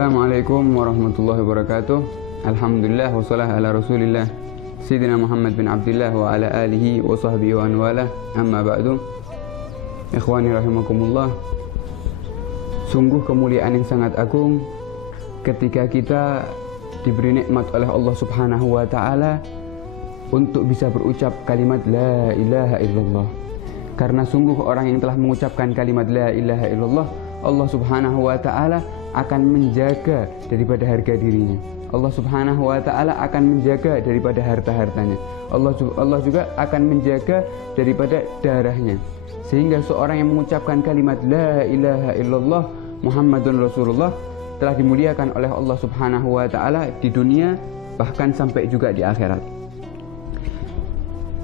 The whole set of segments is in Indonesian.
Assalamualaikum warahmatullahi wabarakatuh. Alhamdulillah wassalah ala rasulillah Sayyidina Muhammad bin Abdullah wa ala alihi wa sahbihi wa anwala. Amma ba'du. Ikhwani rahimakumullah. Sungguh kemuliaan yang sangat agung ketika kita diberi nikmat oleh Allah Subhanahu wa taala untuk bisa berucap kalimat la ilaha illallah. Karena sungguh orang yang telah mengucapkan kalimat la ilaha illallah, Allah Subhanahu wa taala akan menjaga daripada harga dirinya. Allah Subhanahu wa taala akan menjaga daripada harta-hartanya. Allah juga akan menjaga daripada darahnya. Sehingga seorang yang mengucapkan kalimat la ilaha illallah Muhammadun Rasulullah telah dimuliakan oleh Allah Subhanahu wa taala di dunia, bahkan sampai juga di akhirat.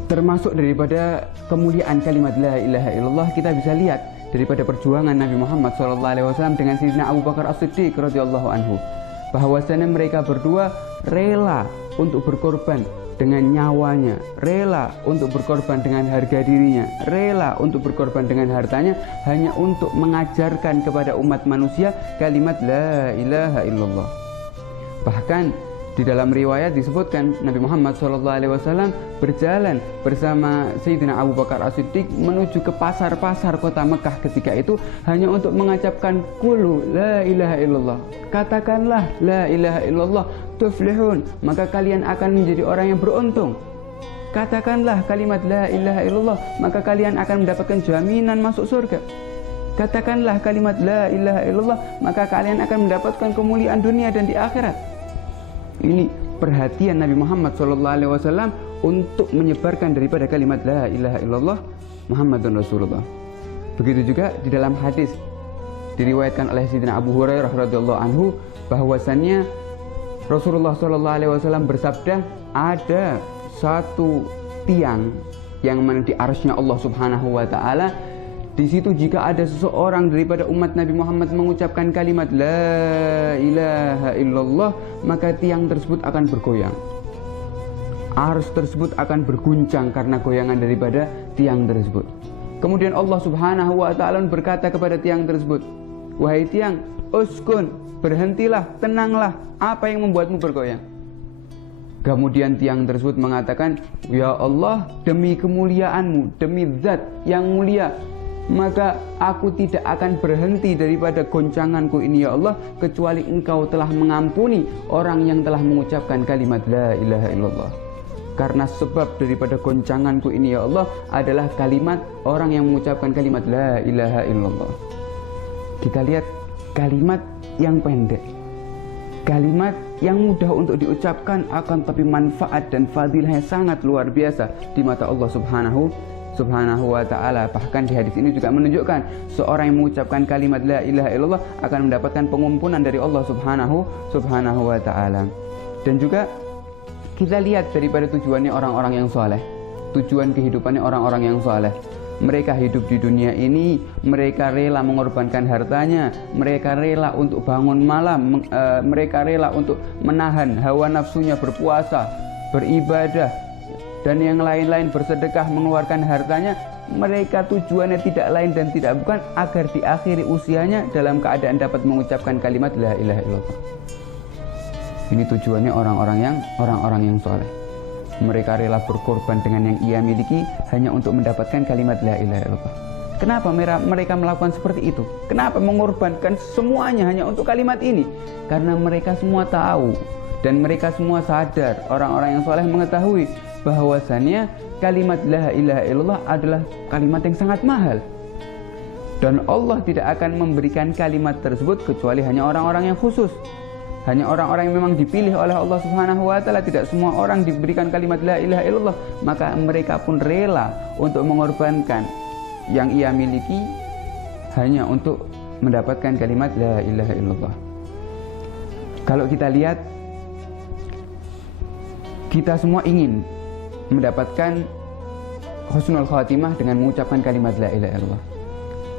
Termasuk daripada kemuliaan kalimat la ilaha illallah, kita bisa lihat daripada perjuangan Nabi Muhammad SAW dengan Sayyidina Abu Bakar As-Siddiq radhiyallahu anhu, bahwasanya mereka berdua rela untuk berkorban dengan nyawanya, rela untuk berkorban dengan harga dirinya, rela untuk berkorban dengan hartanya, hanya untuk mengajarkan kepada umat manusia kalimat la ilaha illallah. Bahkan di dalam riwayat disebutkan Nabi Muhammad SAW berjalan bersama Sayyidina Abu Bakar As-Siddiq menuju ke pasar-pasar kota Mekah ketika itu hanya untuk mengucapkan qulu la ilaha illallah. Katakanlah la ilaha illallah tuflihun, maka kalian akan menjadi orang yang beruntung. Katakanlah kalimat la ilaha illallah, maka kalian akan mendapatkan jaminan masuk surga. Katakanlah kalimat la ilaha illallah, maka kalian akan mendapatkan kemuliaan dunia dan di akhirat. Ini perhatian Nabi Muhammad SAW untuk menyebarkan daripada kalimat la ilaha illallah Muhammadun Rasulullah. Begitu juga di dalam hadis diriwayatkan oleh Sayyidina Abu Hurairah radhiyallahu anhu bahwasannya Rasulullah SAW bersabda, ada satu tiang yang mana di arsy-Nya Allah Subhanahu wa taala. Di situ jika ada seseorang daripada umat Nabi Muhammad mengucapkan kalimat la ilaha illallah, maka tiang tersebut akan bergoyang. Ars tersebut akan berguncang karena goyangan daripada tiang tersebut. Kemudian Allah Subhanahu wa taala berkata kepada tiang tersebut, wahai tiang, uskun, berhentilah, tenanglah, apa yang membuatmu bergoyang? Kemudian tiang tersebut mengatakan, ya Allah, demi kemuliaan-Mu, demi zat yang mulia, maka aku tidak akan berhenti daripada goncanganku ini ya Allah, kecuali Engkau telah mengampuni orang yang telah mengucapkan kalimat la ilaha illallah. Karena sebab daripada goncanganku ini ya Allah adalah kalimat orang yang mengucapkan kalimat la ilaha illallah. Kita lihat kalimat yang pendek, kalimat yang mudah untuk diucapkan, akan tapi manfaat dan fadilahnya sangat luar biasa di mata Allah Subhanahu wa ta'ala. Bahkan di hadis ini juga menunjukkan seorang yang mengucapkan kalimat la ilaha illallah akan mendapatkan pengampunan dari Allah Subhanahu wa ta'ala. Dan juga kita lihat daripada tujuannya orang-orang yang soleh, tujuan kehidupannya orang-orang yang soleh. Mereka hidup di dunia ini, mereka rela mengorbankan hartanya, mereka rela untuk bangun malam, mereka rela untuk menahan hawa nafsunya, berpuasa, beribadah, dan yang lain-lain, bersedekah, mengeluarkan hartanya. Mereka tujuannya tidak lain dan tidak bukan agar di akhir usianya dalam keadaan dapat mengucapkan kalimat la ilaha illallah. Ini tujuannya orang-orang yang soleh. Mereka rela berkorban dengan yang ia miliki hanya untuk mendapatkan kalimat la ilaha illallah. Kenapa mereka melakukan seperti itu? Kenapa mengorbankan semuanya hanya untuk kalimat ini? Karena mereka semua tahu dan mereka semua sadar, orang-orang yang soleh mengetahui bahwasannya kalimat la ilaha illallah adalah kalimat yang sangat mahal, dan Allah tidak akan memberikan kalimat tersebut kecuali hanya orang-orang yang khusus, hanya orang-orang yang memang dipilih oleh Allah Subhanahu wa taala. Tidak semua orang diberikan kalimat la ilaha illallah, maka mereka pun rela untuk mengorbankan yang ia miliki hanya untuk mendapatkan kalimat la ilaha illallah. Kalau kita lihat, kita semua ingin mendapatkan husnul khatimah dengan mengucapkan kalimat la ilaha illallah.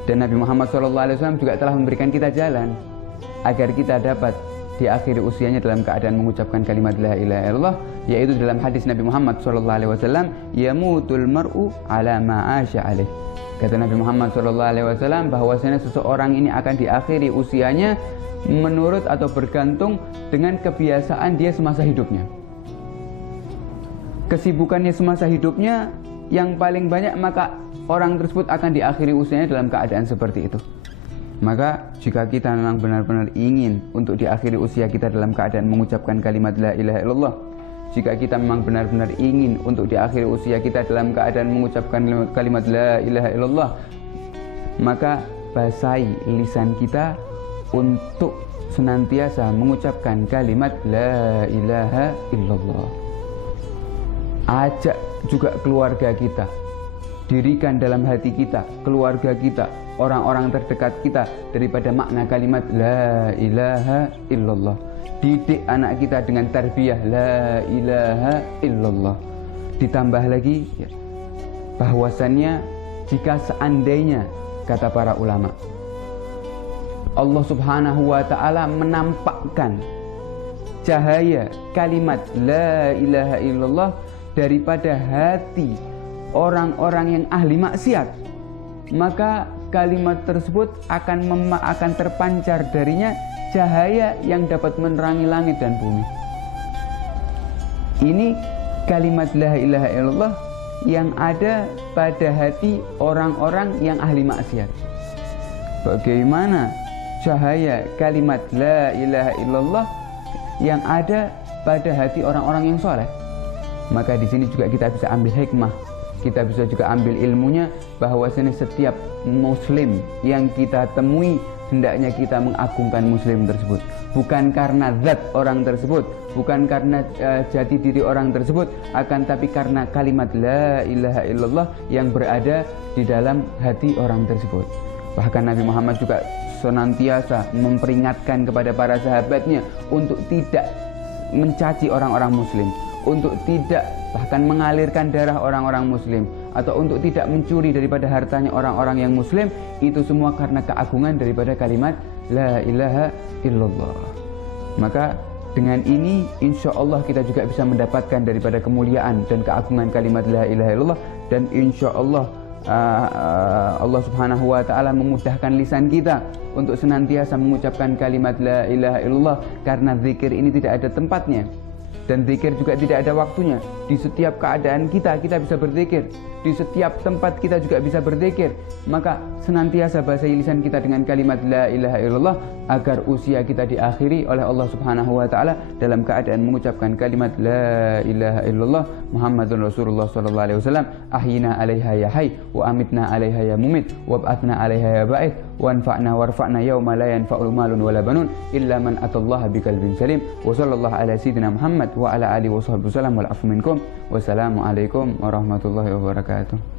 Dan Nabi Muhammad SAW juga telah memberikan kita jalan agar kita dapat di akhir usianya dalam keadaan mengucapkan kalimat la ilaha illallah yaitu dalam hadis Nabi Muhammad SAW, yamutul mar'u ala ma'asya alaih. Kata Nabi Muhammad SAW bahwasanya seseorang ini akan diakhiri usianya menurut atau bergantung dengan kebiasaan dia semasa hidupnya. Kesibukannya semasa hidupnya yang paling banyak, maka orang tersebut akan diakhiri usianya dalam keadaan seperti itu. Maka jika kita memang benar-benar ingin untuk diakhiri usia kita dalam keadaan mengucapkan kalimat la ilaha illallah, jika kita memang benar-benar ingin untuk diakhiri usia kita dalam keadaan mengucapkan kalimat la ilaha illallah, maka basahi lisan kita untuk senantiasa mengucapkan kalimat la ilaha illallah. Ajak juga keluarga kita, dirikan dalam hati kita, keluarga kita, orang-orang terdekat kita daripada makna kalimat la ilaha illallah. Didik anak kita dengan tarbiyah la ilaha illallah. Ditambah lagi bahwasannya jika seandainya, kata para ulama, Allah Subhanahu wa ta'ala menampakkan cahaya kalimat la ilaha illallah daripada hati orang-orang yang ahli maksiat, maka kalimat tersebut akan terpancar darinya cahaya yang dapat menerangi langit dan bumi. Ini kalimat la ilaha illallah yang ada pada hati orang-orang yang ahli maksiat. Bagaimana cahaya kalimat la ilaha illallah yang ada pada hati orang-orang yang soleh? Maka di sini juga kita bisa ambil hikmah, kita bisa juga ambil ilmunya, bahwasanya setiap muslim yang kita temui hendaknya kita mengagungkan muslim tersebut, bukan karena zat orang tersebut, bukan karena jati diri orang tersebut, akan tapi karena kalimat la ilaha illallah yang berada di dalam hati orang tersebut. Bahkan Nabi Muhammad juga senantiasa memperingatkan kepada para sahabatnya untuk tidak mencaci orang-orang muslim, untuk tidak bahkan mengalirkan darah orang-orang muslim, atau untuk tidak mencuri daripada hartanya orang-orang yang muslim. Itu semua karena keagungan daripada kalimat la ilaha illallah. Maka dengan ini insya Allah kita juga bisa mendapatkan daripada kemuliaan dan keagungan kalimat la ilaha illallah. Dan insya Allah Allah Subhanahu wa ta'ala memudahkan lisan kita untuk senantiasa mengucapkan kalimat la ilaha illallah, karena zikir ini tidak ada tempatnya dan zikir juga tidak ada waktunya. Di setiap keadaan kita bisa berzikir, di setiap tempat kita juga bisa berzikir. Maka senantiasa basahi lisan kita dengan kalimat la ilaha illallah, agar usia kita diakhiri oleh Allah Subhanahu wa ta'ala dalam keadaan mengucapkan kalimat la ilaha illallah Muhammadun Rasulullah sallallahu alaihi wasallam. Ahyina 'alaiha ya hayy wa amitna 'alaiha ya mumit wab'atsna 'alaiha ya ba'its wanfa'na warfa'na yauma la yanfa'u malun wala banun illa man atallaha biqalbin salim. Wa sallallahu ala sayyidina Muhammad wa ala alihi wa sahbihi wasallam wal afu minkum. Wassalamualaikum warahmatullahi wabarakatuh.